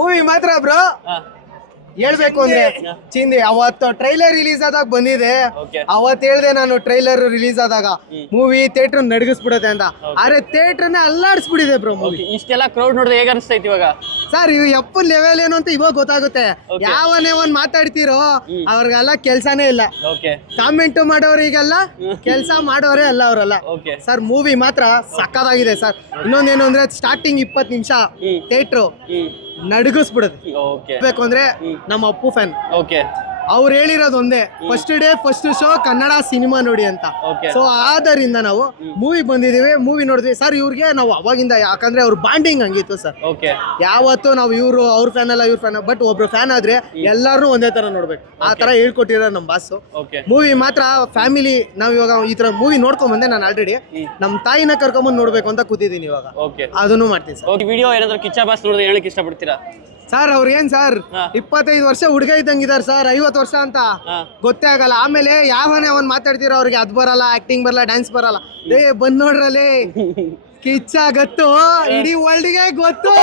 Movie ಮಾತ್ರ bro ಹೇಳ್ಬೇಕು ಅಂದ್ರೆ ಚಿಂದಿ ಅವತ್ತು ಟ್ರೈಲರ್ ರಿಲೀಸ್ ಆದಾಗ ಬಂದಿದೆ. ಅವತ್ತು ಹೇಳ್ದೆ ನಾನು ಟ್ರೈಲರ್ ರಿಲೀಸ್ ಆದಾಗ ಮೂವಿ ಥಿಯೇಟರ್ ನಡಗಿಸ್ಬಿಡುತ್ತೆ ಅಂತ. ಆದ್ರೆ ಥಿಯೇಟರ್ನ ಅಲ್ಲಾಡಿಸ್ಬಿಟ್ಟಿದೆ ಬ್ರೋ ಮೂವಿ. ಇಷ್ಟೆಲ್ಲ ಕ್ರೌಡ್ ನೋಡಿದ್ರೆ ಹೇಗೆ ಅನಿಸ್ತೈತಿ ಇವಾಗ? ಸರ್ ಇವ್ ಎಪ್ಪ ಲೆವೆಲ್ ಏನು ಅಂತ ಇವಾಗ ಗೊತ್ತಾಗುತ್ತೆ. ಯಾವನೇ ಒಂದ್ ಮಾತಾಡ್ತಿರೋ ಅವ್ರಿಗೆಲ್ಲ ಕೆಲ್ಸಾನೇ ಇಲ್ಲ. ಕಾಮೆಂಟ್ ಮಾಡೋರಿಗೆಲ್ಲ ಕೆಲ್ಸ ಮಾಡೋರೇ ಅಲ್ಲ ಅವರೆಲ್ಲ. ಸರ್ ಮೂವಿ ಮಾತ್ರ ಸಕ್ಕತ್ತಾಗಿದೆ ಸರ್. ಇನ್ನೊಂದೇನು ಅಂದ್ರೆ ಸ್ಟಾರ್ಟಿಂಗ್ 20 ನಿಮಿಷ ಥಿಯೇಟ್ರು ನಡಗಿಸ್ಬಿಡುತ್ತೆ. ಬೇಕು ಅಂದ್ರೆ ನಮ್ಮ ಅಪ್ಪು ಫ್ಯಾನ್. ಅವ್ರು ಹೇಳಿರೋದು ಒಂದೇ, first day first show Kannada cinema ನೋಡಿ ಅಂತ. ಸೊ ಆದ್ದರಿಂದ ನಾವು ಮೂವಿ ಬಂದಿದೀವಿ, ಮೂವಿ ನೋಡಿದ್ವಿ ಸರ್. ಇವ್ರಿಗೆ ನಾವು ಅವಾಗಿಂದ, ಯಾಕಂದ್ರೆ ಅವ್ರ ಬಾಂಡಿಂಗ್ ಹಂಗಿತ್ತು ಸರ್. ಯಾವತ್ತು ನಾವು ಇವ್ರು ಅವ್ರ ಫ್ಯಾನ್ ಅಲ್ಲ ಇವ್ರ ಫ್ಯಾನ್, ಬಟ್ ಒಬ್ರು ಫ್ಯಾನ್ ಆದ್ರೆ ಎಲ್ಲಾರು ಒಂದೇ ತರ ನೋಡ್ಬೇಕು, ಆ ತರ ಹೇಳ್ಕೊಟ್ಟಿರೋ ನಮ್ ಬಾಸ್. ಮೂವಿ ಮಾತ್ರ ಫ್ಯಾಮಿಲಿ, ನಾವ್ ಇವಾಗ ಈ ತರ ಮೂವಿ ನೋಡ್ಕೊಂಡ್ ಬಂದೆ ನಾನು ಆಲ್ರೆಡಿ. ನಮ್ ತಾಯಿನ ಕರ್ಕೊಂಬಂದ್ ನೋಡ್ಬೇಕು ಅಂತ ಕೂತಿದ್ದೀನಿ ಇವಾಗ, ಅದನ್ನು ಮಾಡ್ತೀನಿ ಸರ್. ವಿಡಿಯೋ ಏನಾದ್ರು ಕಿಚ್ಚ ಬಾಸ್ ನೋಡಿದ್ರೆ ಹೇಳಕ್ ಇಷ್ಟಪಡ್ತೀರಾ ಸರ್? ಅವ್ರ ಏನ್ ಸರ್ 25 ವರ್ಷ ಹುಡುಗ ಇದ್ದಂಗಿದಾರ ಸರ್, 50 ವರ್ಷ ಅಂತ ಗೊತ್ತೇ ಆಗಲ್ಲ. ಆಮೇಲೆ ಯಾವನೇ ಅವ್ನ್ ಮಾತಾಡ್ತಿರೋ ಅವ್ರಿಗೆ ಅದ್ ಬರಲ್ಲ, ಆಕ್ಟಿಂಗ್ ಬರಲ್ಲ, ಡ್ಯಾನ್ಸ್ ಬರಲ್ಲ. ಬಂದ್ ನೋಡ್ರಲ್ಲಿ ಕಿಚ್ಚ ಗೊತ್ತು, ಇಡೀ ವರ್ಲ್ಡ್ಗೆ ಗೊತ್ತು.